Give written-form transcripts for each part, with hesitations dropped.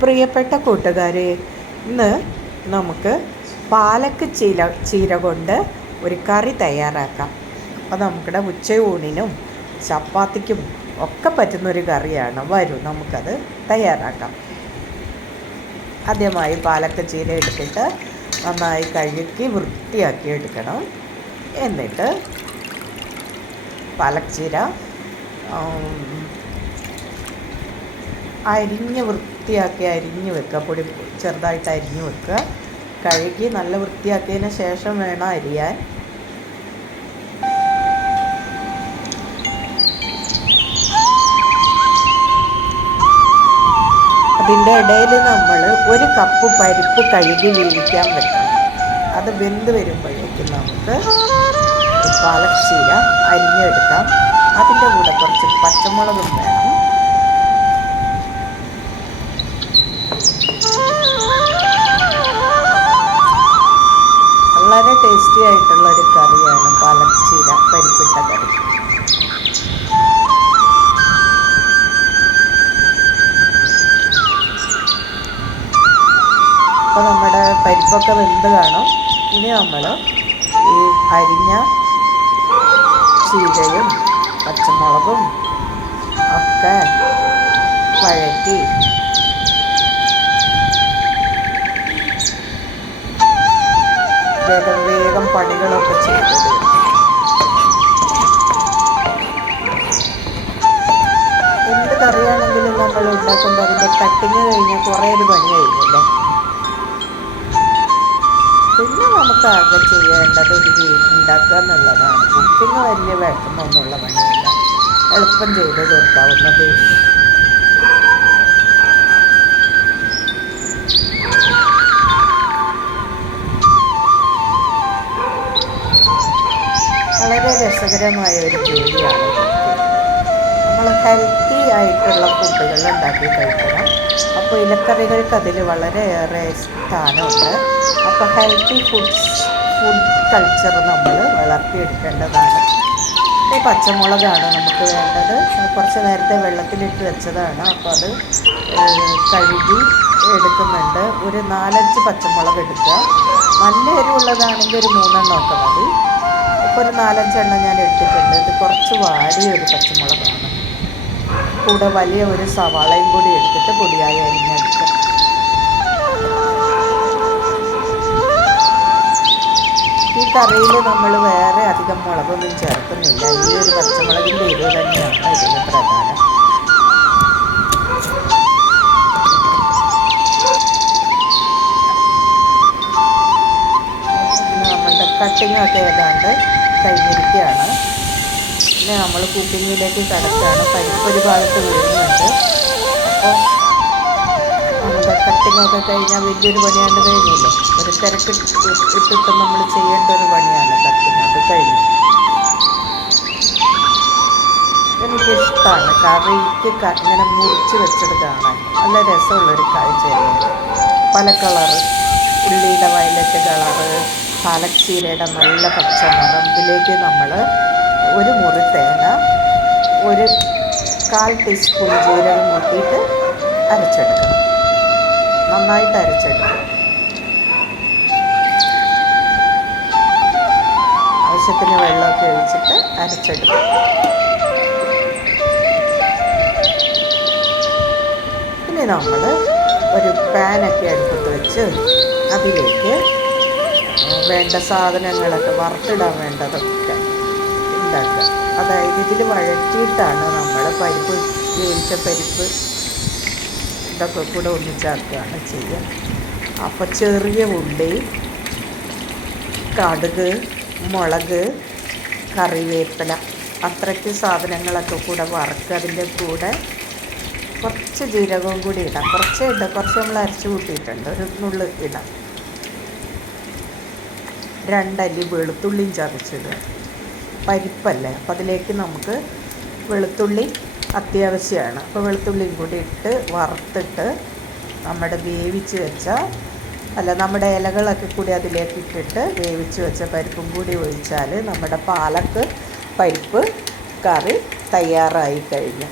പ്രിയപ്പെട്ട കൂട്ടുകാരെ, ഇന്ന് നമുക്ക് പാലക്ക് ചീര കൊണ്ട് ഒരു കറി തയ്യാറാക്കാം. അപ്പോൾ നമ്മുടെ ഉച്ചയൂണിനും ചപ്പാത്തിക്കും ഒക്കെ പറ്റുന്നൊരു കറിയാണ്. വരൂ നമുക്കത് തയ്യാറാക്കാം. ആദ്യമായി പാലക്ക് ചീര എടുത്തിട്ട് നന്നായി കഴുകി വൃത്തിയാക്കി എടുക്കണം. എന്നിട്ട് പാലക്ക് ചീര അരിഞ്ഞ് വെക്കുക. പൊടി ചെറുതായിട്ട് അരിഞ്ഞ് വെക്കുക. കഴുകി നല്ല വൃത്തിയാക്കിയതിന് ശേഷം വേണം അരിയാൻ. അതിൻ്റെ ഇടയിൽ നമ്മൾ 1 കപ്പ് പരിപ്പ് കഴുകി വേവിക്കാൻ വെക്കണം. അത് വെന്ത് വരുമ്പോഴേക്കും നമുക്ക് പാലക്ക് ചീര അരിഞ്ഞെടുക്കാം. അതിൻ്റെ കൂടെ കുറച്ച് പച്ചമുളകും വേണം. വളരെ ടേസ്റ്റി ആയിട്ടുള്ളൊരു കറിയാണ് പാലക്ക് ചീര പരിപ്പിട്ട കറി. അപ്പോൾ നമ്മുടെ പരിപ്പൊക്കെ വെന്ത് കാണും. ഇനി നമ്മൾ ഈ അരിഞ്ഞ ചീരയും പച്ചമുളകും ഒക്കെ വഴറ്റി വേഗം പണികളൊക്കെ ചെയ്തത്. എന്ത് കറിയാണെങ്കിലും നമ്മൾ ഉണ്ടാക്കുമ്പോൾ അതിൻ്റെ കട്ടിങ് കഴിഞ്ഞാൽ കുറേ ഒരു പണി കഴിഞ്ഞല്ലേ. പിന്നെ നമുക്ക് ആകെ ചെയ്യേണ്ടത് ഒരു ഉണ്ടാക്കുക എന്നുള്ളതാണ്. കുക്കിങ് വലിയ വിഷമമൊന്നുമുള്ള പണിയല്ല, എളുപ്പം ചെയ്ത് തീർക്കാവുന്നതേ. വളരെ രസകരമായ ഒരു ജോലിയാണ്. നമ്മൾ ഹെൽത്തി ആയിട്ടുള്ള ഫുഡുകൾ ഉണ്ടാക്കി കഴിക്കണം. അപ്പോൾ ഇലക്കറികൾക്ക് അതിൽ വളരെയേറെ സ്ഥാനമുണ്ട്. അപ്പോൾ ഹെൽത്തി ഫുഡ് കൾച്ചർ നമ്മൾ വളർത്തിയെടുക്കേണ്ടതാണ്. ഈ പച്ചമുളകാണ് നമുക്ക് വേണ്ടത്. കുറച്ച് നേരത്തെ വെള്ളത്തിലിട്ട് വെച്ചതാണ്. അപ്പോൾ അത് കഴുകി എടുക്കുന്നുണ്ട്. ഒരു 4-5 പച്ചമുളക് എടുക്കുക. നല്ല എരിവുള്ളതാണെങ്കിൽ ഒരു 3 എണ്ണമൊക്കെ മതി. ഇപ്പോൾ ഒരു 4-5 എണ്ണം ഞാൻ എടുത്തിട്ടുണ്ട്. ഇത് കുറച്ച് വാടിയ ഒരു പച്ചമുളകാണ്. കൂടെ വലിയ ഒരു സവാളയും കൂടി എടുത്തിട്ട് പൊടിയായി അരിഞ്ഞെടുക്കുക. ഈ കറിയിൽ നമ്മൾ വേറെ അധികം മുളകൊന്നും ചേർക്കുന്നില്ല. ഈ ഒരു പച്ചമുളകിൻ്റെ എരിവ് തന്നെയാണ് ഇതിന് പ്രധാനം. നമ്മളുടെ കട്ടിങ്ങൊക്കെ ഏതാണ്ട് കഴിഞ്ഞിരിക്കുകയാണ്. പിന്നെ നമ്മൾ കുക്കിങ്ങിലേക്ക് കടക്കുകയാണ്. പരിപ്പൊരു ഭാഗത്ത് വീഴുന്നുണ്ട്. അപ്പോൾ നമ്മുടെ കട്ടിങ്ങൊക്കെ കഴിഞ്ഞാൽ വലിയൊരു പണിയാണ്ട് കഴിഞ്ഞില്ലേ. ഒരു തിരക്കിട്ടിട്ട് നമ്മൾ ചെയ്യേണ്ട ഒരു പണിയാണ് കട്ടിങ്. അത് കഴിഞ്ഞു. എനിക്കിഷ്ടമാണ് കറിക്ക് ഇങ്ങനെ മുറിച്ച് വെച്ചത് കാണാൻ. നല്ല രസമുള്ളൊരു കാഴ്ചയാണ്. പല കളറ്, ഉള്ളിയുടെ വയലറ്റ് കളറ്, പാലക്ക് ചീരയുടെ നല്ല പച്ച നിറം. ഇതിലേക്ക് നമ്മൾ 1 മുറി തേങ്ങ, 1/4 ടീസ്പൂൺ ജീരകം കൂട്ടിയിട്ട് അരച്ചെടുക്കണം. നന്നായിട്ട് അരച്ചെടുക്കണം. ആവശ്യത്തിന് വെള്ളമൊക്കെ ഒഴിച്ചിട്ട് അരച്ചെടുക്കും. ഇനി നമ്മൾ ഒരു പാനൊക്കെ അടുപ്പത്ത് വെച്ച് അതിലേക്ക് വേണ്ട സാധനങ്ങളൊക്കെ വറുത്തിടാൻ വേണ്ടതൊക്കെ ഉണ്ടാക്കുക. അതായത് ഇതിൽ വഴറ്റിയിട്ടാണ് നമ്മൾ വേവിച്ച പരിപ്പ് ഇതൊക്കെ കൂടെ ഒന്നിച്ചാക്കുകയാണ് ചെയ്യുക. അപ്പോൾ ചെറിയ ഉള്ളി, കടുക്, മുളക്, കറിവേപ്പില, അത്രയ്ക്ക് സാധനങ്ങളൊക്കെ കൂടെ വറുക്കുക. അതിൻ്റെ കൂടെ കുറച്ച് ജീരകവും കൂടി ഇടാം. കുറച്ച് നമ്മൾ അരച്ച് കൂട്ടിയിട്ടുണ്ട്. ഒരു നുള്ള് ഇടാം. 2 അല്ലി വെളുത്തുള്ളിയും ചതച്ചിടുക. പരിപ്പല്ലേ, അപ്പം അതിലേക്ക് നമുക്ക് വെളുത്തുള്ളി അത്യാവശ്യമാണ്. അപ്പോൾ വെളുത്തുള്ളിയും കൂടി ഇട്ട് വറുത്തിട്ട് നമ്മുടെ നമ്മുടെ ഇലകളൊക്കെ കൂടി അതിലേക്ക് ഇട്ടിട്ട് വേവിച്ച് വെച്ച പരിപ്പും കൂടി ഒഴിച്ചാൽ നമ്മുടെ പാലക്ക് പരിപ്പ് കറി തയ്യാറായി കഴിഞ്ഞു.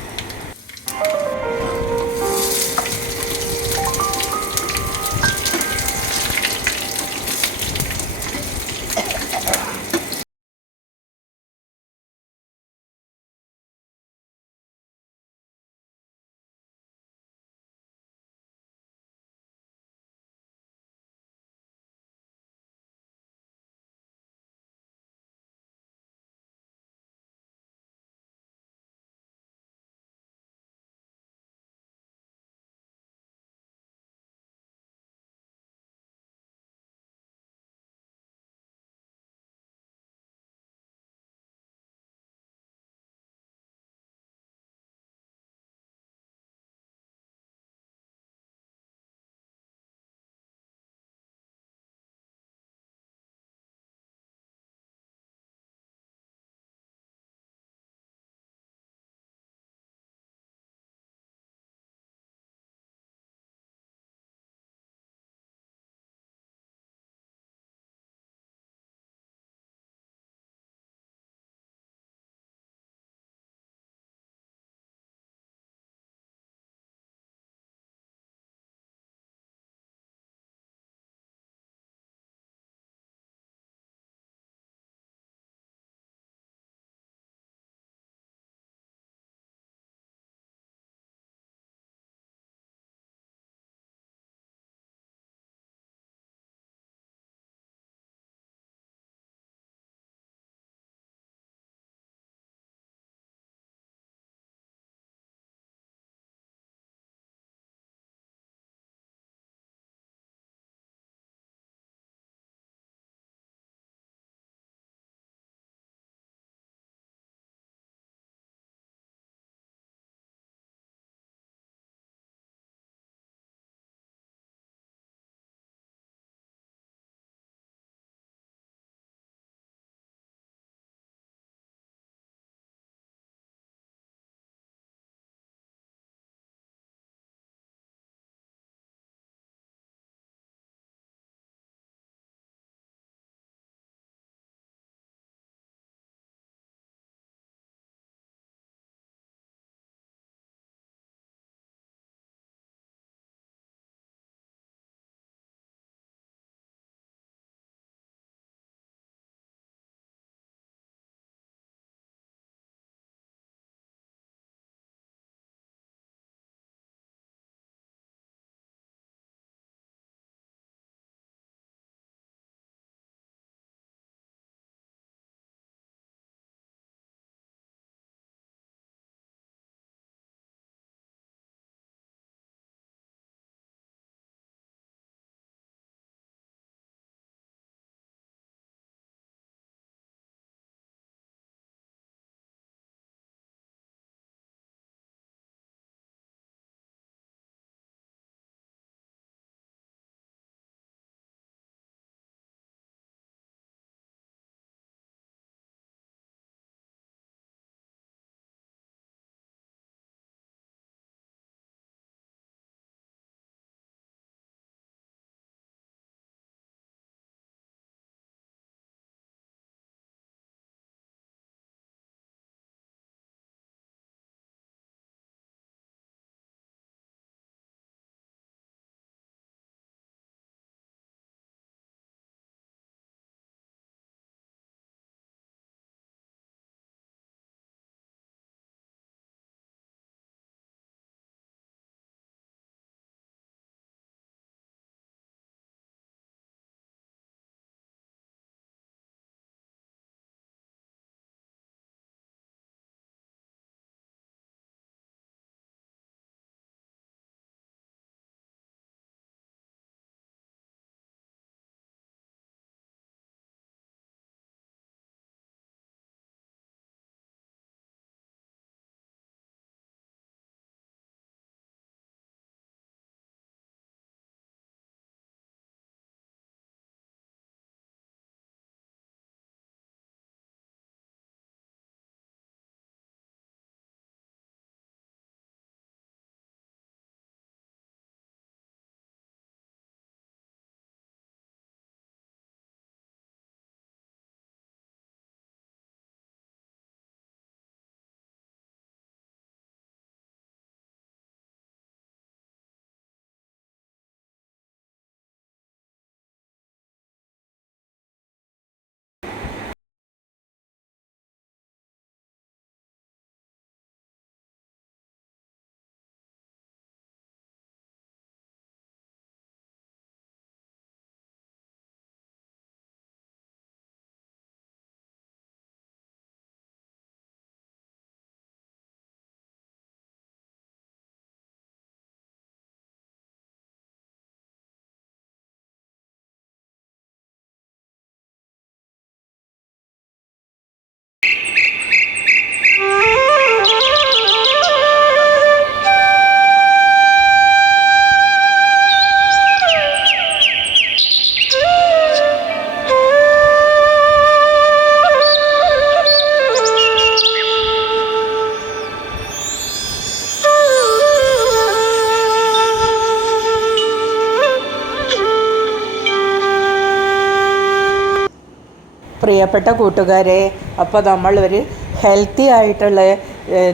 പ്രിയപ്പെട്ട കൂട്ടുകാരെ, അപ്പോൾ നമ്മളൊരു ഹെൽത്തി ആയിട്ടുള്ള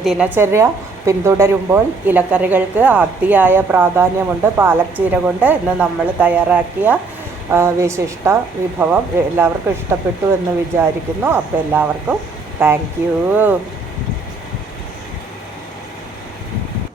ദിനചര്യ പിന്തുടരുമ്പോൾ ഇലക്കറികൾക്ക് അതിയായ പ്രാധാന്യമുണ്ട്. പാലക് ചീര കൊണ്ട് ഇന്ന് നമ്മൾ തയ്യാറാക്കിയ വിശിഷ്ട വിഭവം എല്ലാവർക്കും ഇഷ്ടപ്പെട്ടു എന്ന് വിചാരിക്കുന്നു. അപ്പോൾ എല്ലാവർക്കും താങ്ക് യു.